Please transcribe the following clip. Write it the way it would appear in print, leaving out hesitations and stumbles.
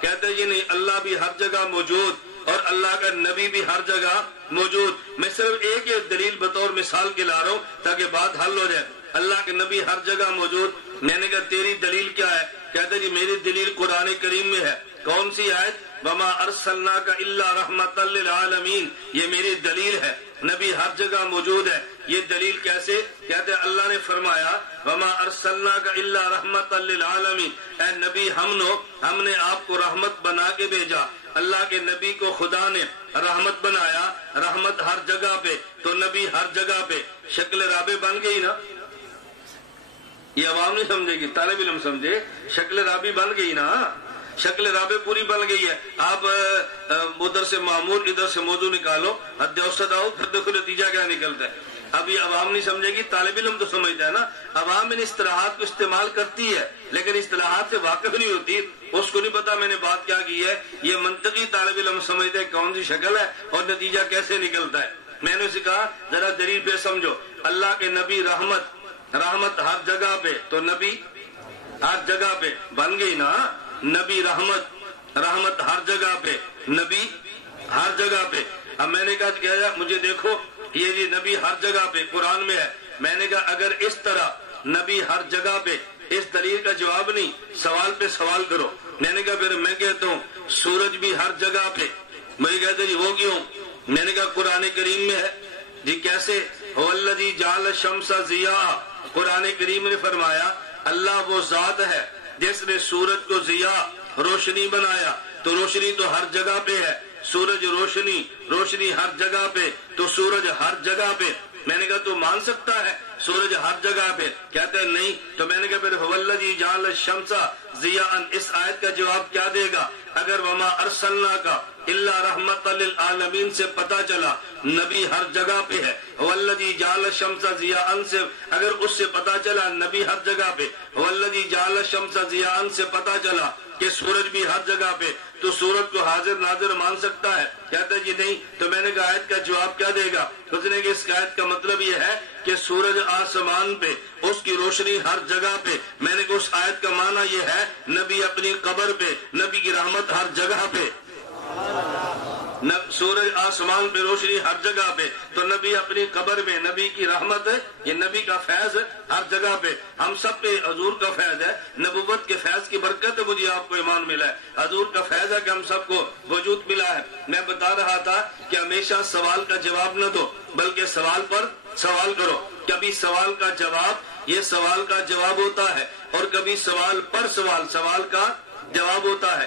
کہتے جی نہیں، اللہ بھی ہر جگہ موجود اور اللہ کا نبی بھی ہر جگہ موجود۔ میں صرف ایک دلیل بطور مثال کے لا رہا ہوں تاکہ بات حل ہو جائے۔ اللہ کے نبی ہر جگہ موجود، میں نے کہا تیری دلیل کیا ہے؟ کہتے جی میری دلیل قرآن کریم میں ہے۔ کون سی آیت؟ وما ارسلناک الا رحمۃ للعالمین، یہ میری دلیل ہے، نبی ہر جگہ موجود ہے۔ یہ دلیل کیسے؟ کہتے ہیں اللہ نے فرمایا وما ارسلناک الا رحمۃ للعالمین، اے نبی ہم نے آپ کو رحمت بنا کے بھیجا۔ اللہ کے نبی کو خدا نے رحمت بنایا، رحمت ہر جگہ پہ، تو نبی ہر جگہ پہ۔ شکل رابع بن گئی نا؟ یہ عوام نہیں سمجھے گی، طالب علم سمجھے، شکل رابع بن گئی نا؟ شکل رابع پوری بن گئی ہے۔ آپ ادھر سے معمول ادھر سے موضوع نکالو، حد اوسط آؤ، پھر دیکھو نتیجہ کیا نکلتا ہے۔ اب یہ عوام نہیں سمجھے گی، طالب علم تو سمجھتا ہے نا۔ عوام ان اصطلاحات کو استعمال کرتی ہے لیکن اصطلاحات سے واقف نہیں ہوتی، اس کو نہیں پتا میں نے بات کیا کی ہے۔ یہ منطقی طالب علم سمجھتے ہیں کون سی شکل ہے اور نتیجہ کیسے نکلتا ہے۔ میں نے اسے کہا ذرا دلیل پہ سمجھو، اللہ کے نبی رحمت ہر جگہ پہ، تو نبی ہر جگہ پہ بن گئی نا؟ نبی رحمت ہر جگہ پہ، نبی ہر جگہ پہ۔ اب میں نے کہا مجھے دیکھو یہ جی نبی ہر جگہ پہ قرآن میں ہے۔ میں نے کہا اگر اس طرح نبی ہر جگہ پہ، اس دلیل کا جواب نہیں، سوال پہ سوال کرو۔ میں نے کہا پھر میں کہتا ہوں سورج بھی ہر جگہ پہ۔ مجھے کہتے جی وہ کیوں؟ میں نے کہا قرآن کریم میں ہے۔ جی کیسے؟ هو الذی جعل الشمس ضیاء، قرآن کریم نے فرمایا اللہ وہ ذات ہے جس نے سورج کو ضیاء، روشنی بنایا۔ تو روشنی تو ہر جگہ پہ ہے، سورج روشنی ہر جگہ پہ، تو سورج ہر جگہ پہ۔ میں نے کہا تو مان سکتا ہے سورج ہر جگہ پہ؟ کہتے ہیں نہیں۔ تو میں نے کہا پھر هو الذی جعل الشمس ضیاء، اس آیت کا جواب کیا دے گا؟ اگر وما ارسلناک الا رحمۃ للعالمین سے پتا چلا نبی ہر جگہ پہ ہے، هو الذی جعل الشمس ضیاء سے اگر اس سے پتا چلا نبی ہر جگہ پہ، هو الذی جعل الشمس ضیاء سے پتا چلا کہ سورج بھی ہر جگہ پہ، تو سورج کو حاضر ناظر مان سکتا ہے؟ کہتا ہے جی نہیں۔ تو میں نے کہا آیت کا جواب کیا دے گا؟ اس نے کہ اس آیت کا مطلب یہ ہے کہ سورج آسمان پہ، اس کی روشنی ہر جگہ پہ۔ میں نے کہا اس آیت کا معنی یہ ہے نبی اپنی قبر پہ، نبی کی رحمت ہر جگہ پہ۔ سورج آسمان پہ، روشنی ہر جگہ پہ، تو نبی اپنی قبر میں، نبی کی رحمت ہے، یہ نبی کا فیض ہر جگہ پہ۔ ہم سب پہ حضور کا فیض ہے، نبوت کے فیض کی برکت مجھے آپ کو ایمان ملا ہے، حضور کا فیض ہے کہ ہم سب کو وجود ملا ہے۔ میں بتا رہا تھا کہ ہمیشہ سوال کا جواب نہ دو بلکہ سوال پر سوال کرو۔ کبھی سوال کا جواب یہ سوال کا جواب ہوتا ہے اور کبھی سوال پر سوال کا جواب ہوتا ہے۔